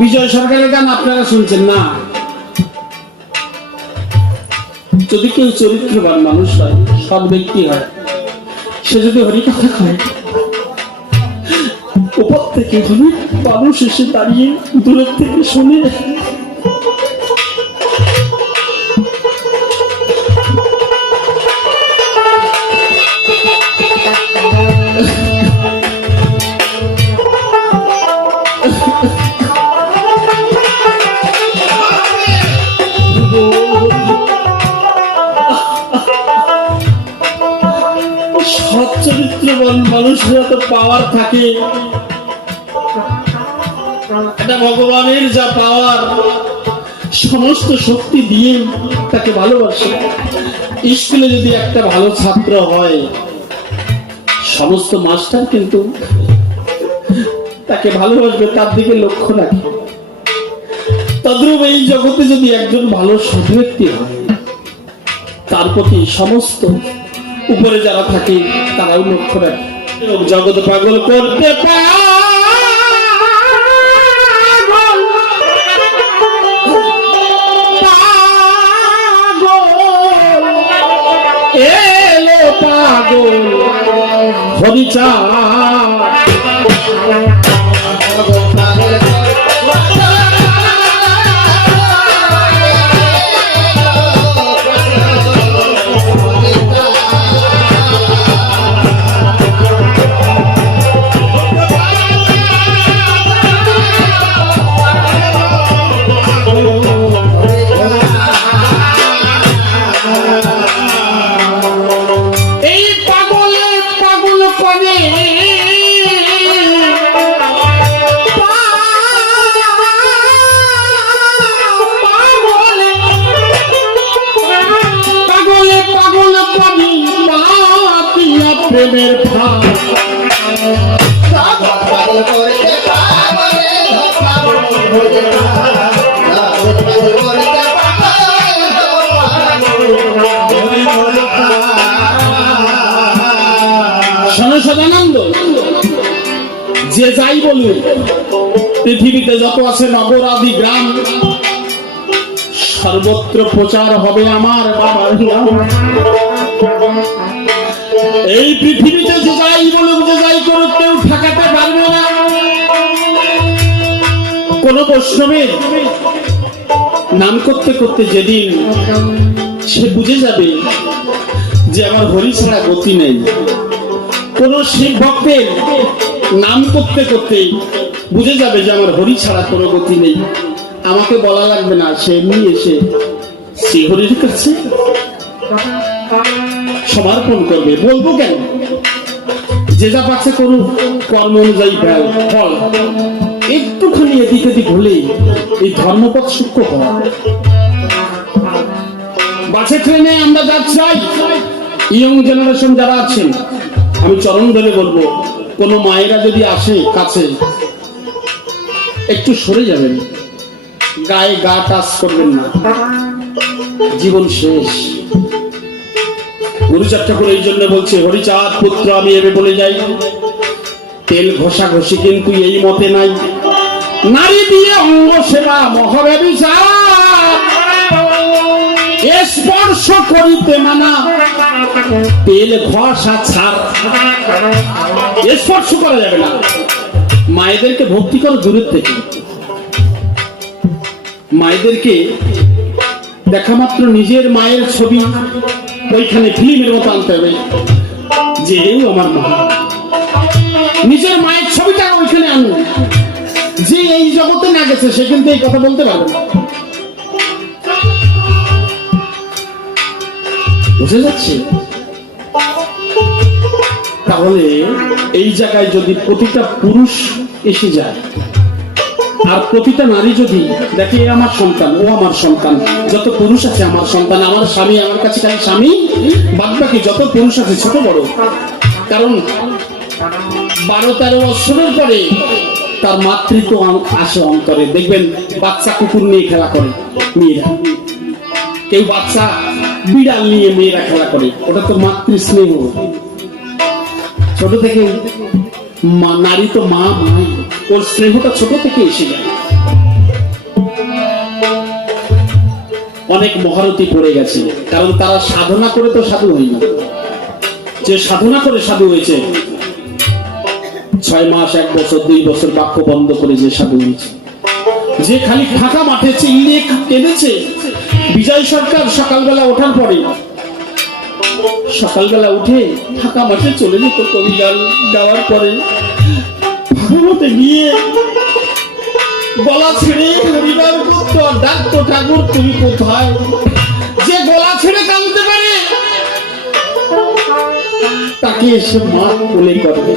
বিজয় সরকারের গান আপনারা শুনছেন না? যদি কেউ চরিত্রবান মানুষ হয় সব ব্যক্তি হয়, সে যদি হরিকথা খায় উপর থেকে মানুষ এসে দাঁড়িয়ে দূরের থেকে শুনে পাওয়ার থাকে। এটা ভগবানের যা পাওয়ার, সমস্ত শক্তি দিয়ে তাকে ভালোবাসে। স্কুলে যদি একটা ভালো ছাত্র হয়, সমস্ত মাস্টার কিন্তু তাকে ভালোবাসবে, তার দিকে লক্ষ্য রাখে। তদ্রুপ এই জগতে যদি একজন ভালো সদব্যক্তি হয়, তার প্রতি সমস্ত উপরে যারা থাকে, তারাও লক্ষ্য রাখে। এবং জগৎ পাগল করতে পাগল। হরিচা প্রেমের ভাব। সদানন্দ যে যাই বলুন পৃথিবীতে যত আছে নগর আদি গ্রাম, সর্বত্র প্রচার হবে আমার বাবার এই পৃথিবীতে যে যাই বলুক, যে যাই করুক, কেউ ঠেকাতে পারবে না। কোন বৈষ্ণবের নাম করতে করতে যেদিন সে বুঝে যাবে যে আমার হরি ছাড়া গতি নেই। কোন শিব ভক্তের নাম করতে করতে বুঝে যাবে যে আমার হরি ছাড়া কোনো গতি নেই। আমাকে বলা লাগবে না, সে এমনি এসে শ্রী হরির কাছে। সমর্পণ করবে। বলব কেন? যে যা পাচ্ছে করুক, কর্ম অনুযায়ী ফল। একটুখানি এদিক এদিক হলেই এই ধর্মপথ সূক্ষ্ম হয়। বাসে, ট্রেনে আমরা যাচ্ছি ইয়ং জেনারেশন যারা আছেন, আমি চরণ ধরে বলব, কোনো মায়েরা যদি আসে কাছে, একটু সরে যাবেন। গায়ে গা টাচ করবেন না। জীবন শেষ। গুরুচার ঠাকুর এই জন্য বলছে, হরিচাঁদ পুত্র, আমি এবে বলে যাই। তেল ঘষা ঘষি কিন্তু এই মতে নাই। নারী দিয়ে অঙ্গ সেবা মহাব্যবিচার স্পর্শ করিতে মানা। তেল ঘষা ছাড়। স্পর্শ করা যাবে না। মায়েদেরকে ভক্তি করো দূরের থেকে মায়েদেরকে দেখা মাত্র নিজের মায়ের ছবি। ওইখানে ফিল্মের মতো আনতে হবে। যে আমার মা। নিজের মায়ের ছবিটা ওইখানে আনুন। যে এই জগতে না গেছে, সে কিন্তু এই কথা বলতে পারবে বুঝে যাচ্ছে? তাহলে এই জায়গায় যদি প্রতিটা পুরুষ এসে যায় আর প্রতিটা নারী যদি দেখে আমার সন্তান, ও আমার সন্তান, যত পুরুষ আছে আমার সন্তান, আমার স্বামী, আমার কাছে খালি স্বামী বাদ বাকি যত পুরুষ আছে, ছোট বড়। কারণ বারো, তেরো বছরের পরে তার মাতৃত্ব আসে অন্তরে। দেখবেন, বাচ্চা কুকুর নিয়ে খেলা করে মেয়েরা। কেউ বাচ্চা বিড়াল নিয়ে মেয়েরা খেলা করে। ওটা তো মাতৃ স্নেহ ছোট থেকে নারী তো মা মাই ওর স্নেহটা ছোট থেকে এসে যায়। অনেক মহারতি পড়ে গেছে, কারণ তারা সাধনা করে তো সাধু হয়নি যে সাধনা করে সাধু হয়েছে, ছয় মাস, এক বছর, দুই বছর বাক্য বন্ধ করে যে সাধু হয়েছে। যে খালি ফাঁকা মাঠেছে চিল্লিয়ে কেঁদেছে বিজয় সরকার সকালবেলা ওঠার পরে, সকালবেলা উঠে ফাঁকা মাঠে চলে যেত কবিতাল গাওয়ার পরে। ভাগবতে গিয়ে গলা ছেড়ে হরিবার আর ডাকতো, ঠাকুর, তুমি কোথায়? যে গলা ছেড়ে কাঁদতে পারে, তাকে এসে মা কোলে করবে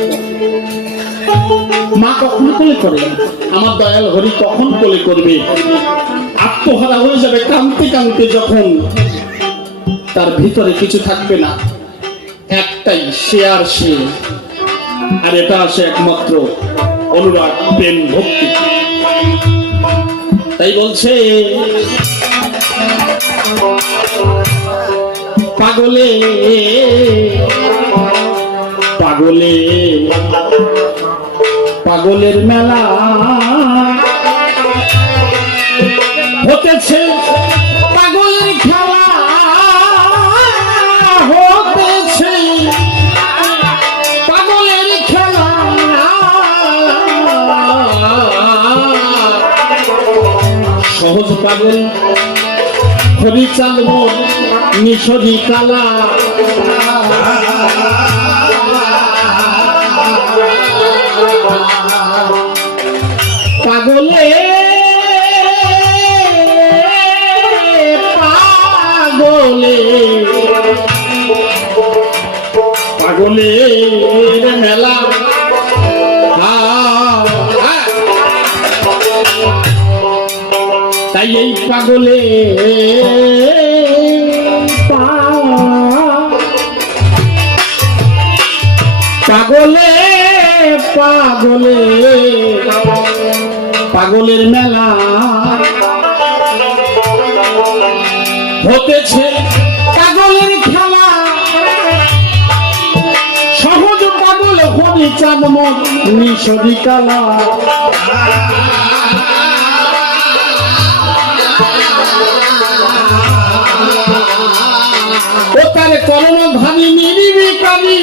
মা কখনো কোলে করে আমার দয়াল হরি কখন কোলে করবে? আত্মহারা হয়ে যাবে কাঁদতে কাঁদতে যখন তার ভিতরে কিছু থাকবে না, একটাই, সে আর সে। আর এটা আসে একমাত্র অনুরাগ প্রেম ভক্তি। তাই বলছে পাগলে পাগলে পাগলের মেলা হতেছে। পাগল মোর মিশরি কালা। পাগলে পাগলে। পাগলের মেলা। হা, হা। তাই এই পাগলে পাগলে পাগলে, পাগলের মেলা হতেছে। পাগলের খেলা। সহজ পাগল হরি চাঁদ মন মিশরি কালা। ও তার করণ ভাবি নিরিবি কালি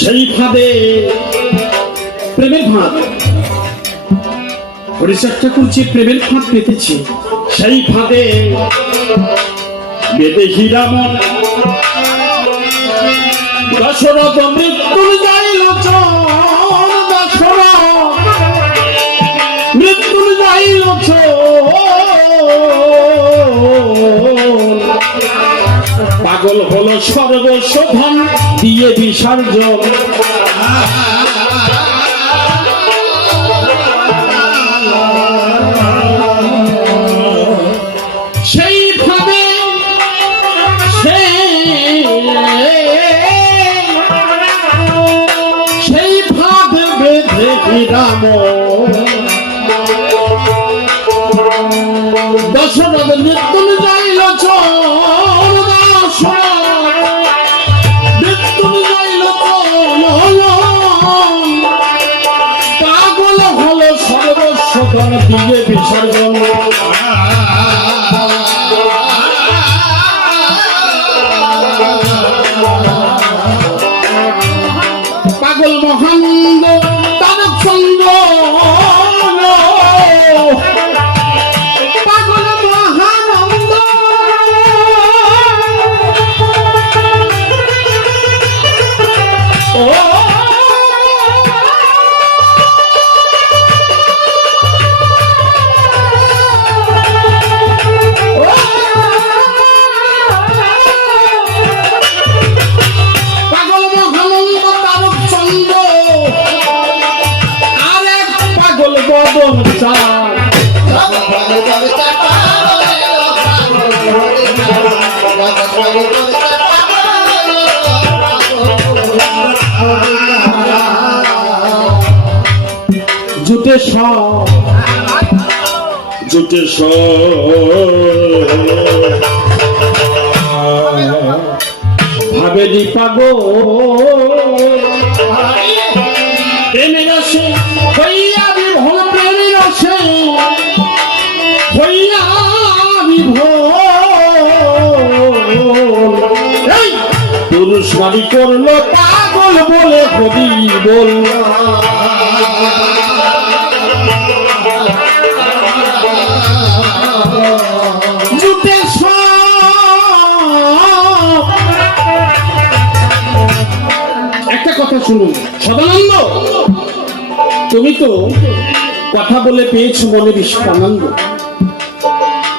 পাগল সেই ফাঁদে প্রেমের ফাঁদ হরিচার ঠাকুর যে প্রেমের ফাঁদ পেতেছে। সেই ফাঁদে বেদে যাইল পাগল হলো সর্বশোধন। দিয়ে বিসর্জন বিরাম। দশরথ জুটে সব। জুটে ভাবেনি পাগো প্রেমের রসে হইয়া বিভোর প্রেমের রসে হইয়া বিভোর। পুরুষ নারী করল পাগল বলে কবি বলল কথা শুনুন। সদানন্দ, তুমি তো কথা বলে পেয়েছ মনে বিশেষ আনন্দ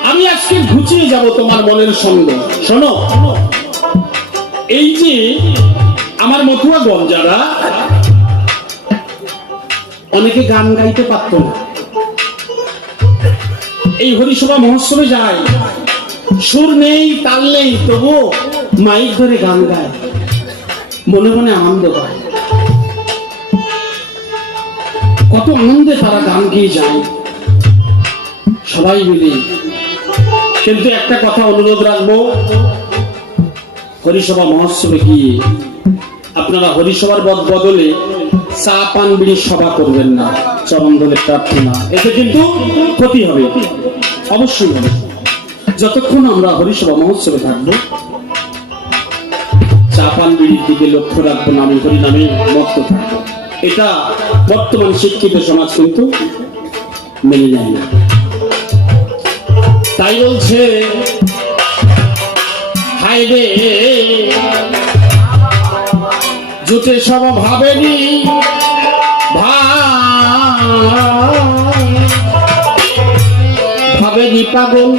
আমি আজকে ঘুচিয়ে যাব তোমার মনের সঙ্গে শোনো, এই যে আমার মথুয়া গঞ্জারা অনেকে গান গাইতে পারতো না, এই হরিসভা মহোৎসবে যায়। সুর নেই, তাল নেই, তবুও মাইক ধরে গান গায়। মনে মনে আনন্দ পায়। কত আনন্দে তারা গান গিয়ে যায়। সবাই মিলে। কিন্তু একটা কথা অনুরোধ রাখব। হরিসভা মহোৎসবে গিয়ে আপনারা হরিসভার বদ- বদলে চা পান বিড়ির সভা করবেন না চরণ প্রার্থনা এতে কিন্তু ক্ষতি হবে। অবশ্যই হবে। যতক্ষণ আমরা হরিসভা মহোৎসবে থাকব, চা পান বিড়ির দিকে লক্ষ্য রাখব, নামে মত্ত থাকব। এটা বর্তমান শিক্ষিত সমাজ কিন্তু মেনে নেয় না। তাই বলছে জুটে সব ভাবেনি ভাবেনি পাগল।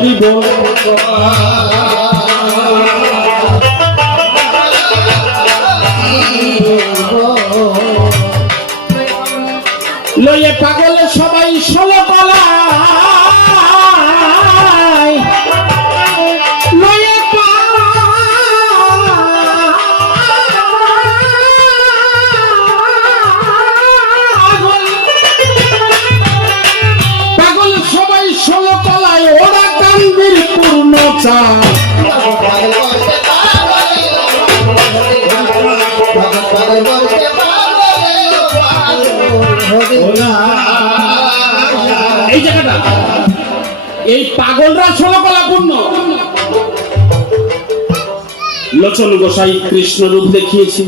বলে হরি পাগল এই পাগলরা লোচন গোসাই কৃষ্ণ রূপ দেখিয়েছে।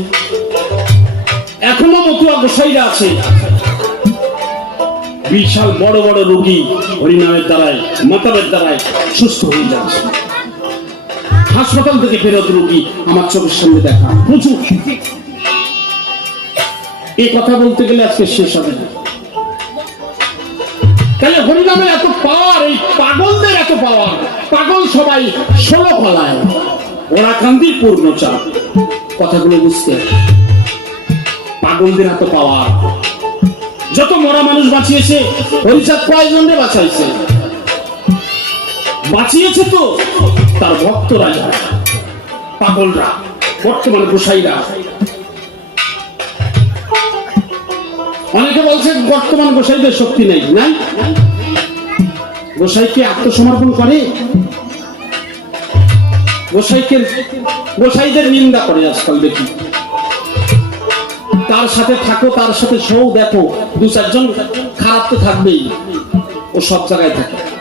এখনও মতুয়া গোসাইরা আছে। বিশাল বড় বড় রোগী হরিনামের দ্বারায় মতাবের দ্বারায় সুস্থ হয়ে যাচ্ছে। হাসপাতাল থেকে ফেরত রোগী আমার চোখের সামনে দেখা। প্রচুর এই কথা বলতে গেলে আজকে শেষ হবে না। তাহলে হরিনামের এত পাওয়ার এই পাগলদের এত পাওয়ার পাগল সবাই ষোলো ফলায় ওরা কান্দি পূর্ণ চাপ। কথাগুলো বুঝতে পাগলদের এত পাওয়ার যত মরা মানুষ বাঁচিয়েছে, হরিচাঁদ কয়জন বাঁচাইছে? বাঁচিয়েছে তো তার ভক্তরা যারা, পাগলরা, বর্তমানে গোসাইরা। অনেকে বলছে বর্তমান গোসাইদের শক্তি নেই, নাই? গোসাই কি আত্মসমর্পণ করে। গোসাইকে, গোসাইদের নিন্দা করে আজকাল দেখি। তার সাথে থাকো তার সাথে শো দেখো। দু চারজন খারাপ তো থাকবেই। ও সব জায়গায় থাকে।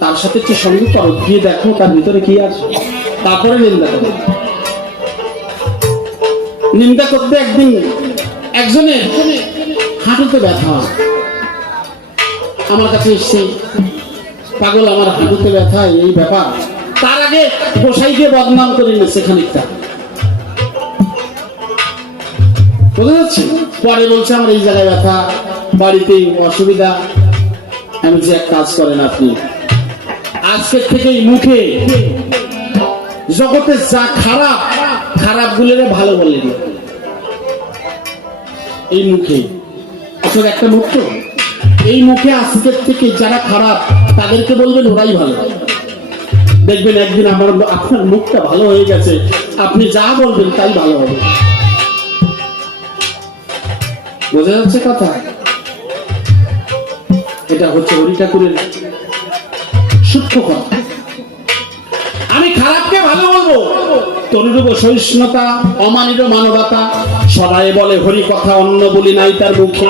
তার সাথে একটু সঙ্গে করো, গিয়ে দেখো তার ভিতরে কি আছে। তারপরে নিন্দা করো। নিন্দা করতে একদিন একজনের হাঁটুতে ব্যথা। আমার কাছে এসছে, পাগল, আমার হাঁটুতে ব্যথা, এই ব্যাপার। তার আগে গোসাইকে বদনাম করে নিচ্ছে খানিকটা। বোঝা যাচ্ছে? পরে বলছে, আমার এই জায়গায় ব্যথা, বাড়িতে অসুবিধা। আমি যে এক কাজ করেন আপনি আজকের থেকে মুখে। জগতে যা খারাপ খারাপ গুলোরে ভালো বললেন এই মুখে। আসলে একটা মুখ তো? এই মুখে আজকের থেকে যারা খারাপ, তাদেরকে বলবেন ওরাই ভালো। দেখবেন একদিন আমার আপনার মুখটা ভালো হয়ে গেছে। আপনি যা বলবেন তাই ভালো হবে। বোঝা যাচ্ছে কথা? এটা হচ্ছে হরি ঠাকুরের সূক্ষ্ম আমি খারাপকে ভালো বলব। সহিষ্ণুতা অমানিত মানবতা, সদাই বলে হরি কথা, অন্য বলি নাই তার মুখে।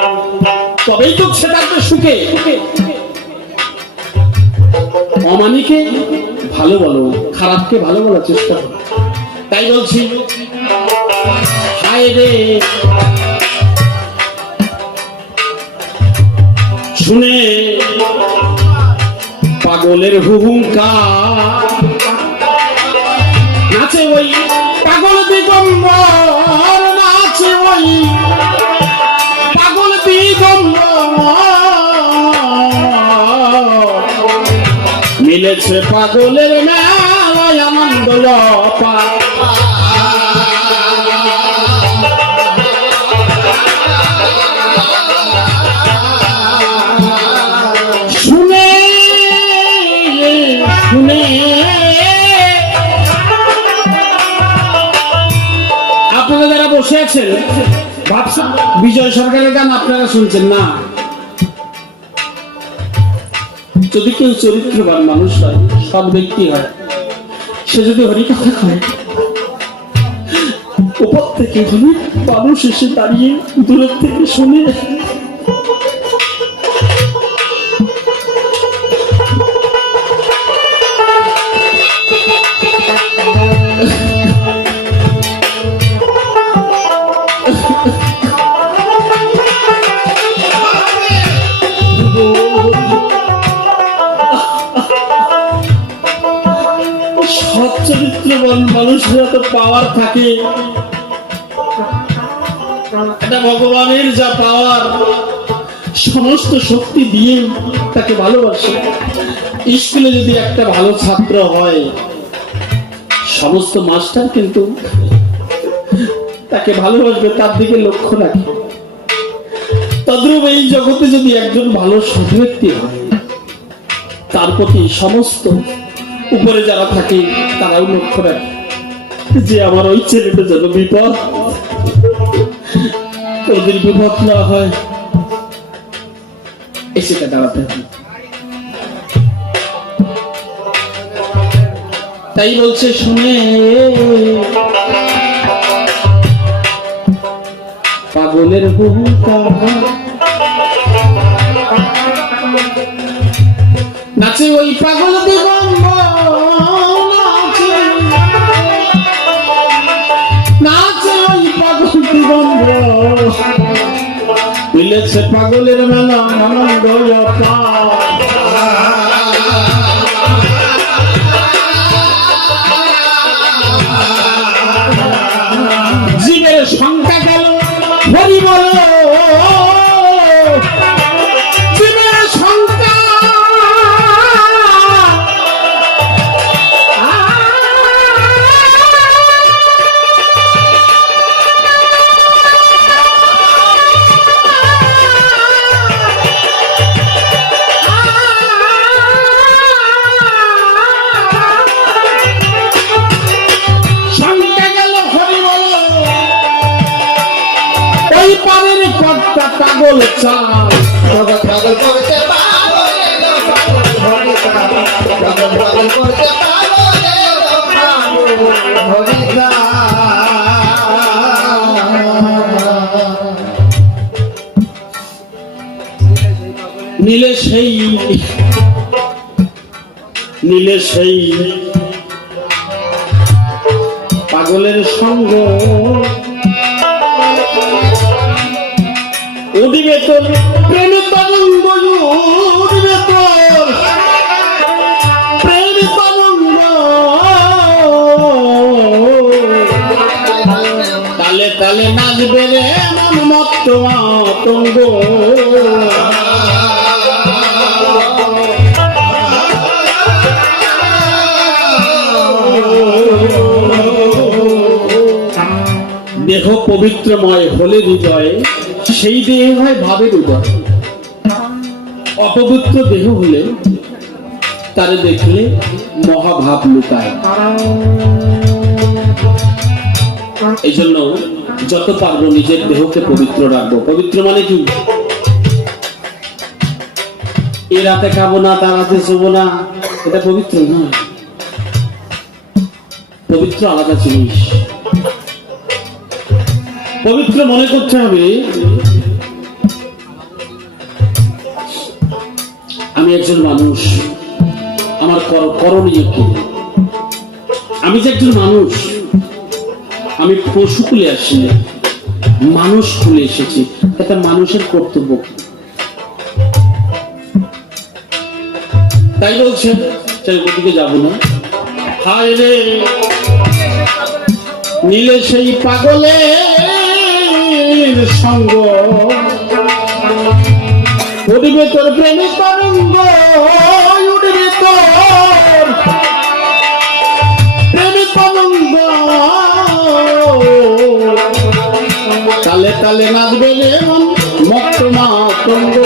তবেই তো সুখে। অমানিকে ভালো বলো, খারাপকে ভালো বলার চেষ্টা করো। তাই বলছি, হায় রে। শুনে পাগলের হুহুঙ্কার নাচে ওই পাগল দিগম্বর নাচে ওই পাগল দিগম্বর। মিলেছে পাগলের মেলায় আনন্দ বসে আছেন? ভাবছেন বিজয় সরকারের গান আপনারা শুনছেন, না। যদি কেউ চরিত্রবান মানুষ হয় সব ব্যক্তি হয়, সে যদি হরিকথা খায় উপর থেকে অনেক মানুষ এসে দাঁড়িয়ে দূরের থেকে শুনে পাওয়ার থাকে। এটা ভগবানের যা পাওয়ার সমস্ত শক্তি দিয়ে তাকে ভালোবাসে। স্কুলে যদি একটা ভালো ছাত্র হয়, সমস্ত মাস্টার কিন্তু তাকে ভালোবাসবে, তার দিকে লক্ষ্য রাখে। তদ্রূপ এই জগতে যদি একজন ভালো সদব্যক্তি হয়, তার প্রতি সমস্ত উপরে যারা থাকে, তারাও লক্ষ্য রাখে। যে আমার ওই ছেলেটা যেন বিপদ ওদের বিপদ না হয়। এসেটা দাঁড়াতে তাই বলছে, শুনে পাগলের হুহুকার নাচে ওই পাগল দিগম্ব মিলেছে পাগলের মেলা আনন্দ অপার। সেই নীলে সেই পাগলের সঙ্গ। উদিবে তোর প্রেম তরঙ্গ উদিবে তোর প্রেম তরঙ্গ তালে তালে নাচবে রে মন মত্ত আতঙ্গ। পবিত্রময় হলে হৃদয়ে, সেই দেহ হয় ভাবের উদয়। অপবিত্র দেহ হলে তারে দেখলে মহাভাব লুকায়। এই জন্য যত পারব নিজের দেহকে পবিত্র রাখব। পবিত্র মানে কি? এ রাতে খাব না তার রাতে শোবো না, এটা পবিত্র নয় পবিত্র আলাদা জিনিস। পবিত্র মনে করতে হবে। আমি একজন মানুষ। আমার করণীয় কি? আমি যে একজন মানুষ, আমি পশু কুলে আসিনি মানুষ কুলে এসেছি। এটা মানুষের কর্তব্য? তাই বলছে, তাই ওদিকে যাব না। হায় রে, নীলে সেই পাগলের সঙ্গ। উঠবে তোর প্রেমে তরঙ্গ উঠবে তোর প্রেমে তরঙ্গ। তালে তালে নাচবে রে মন মক্ত মাতঙ্গ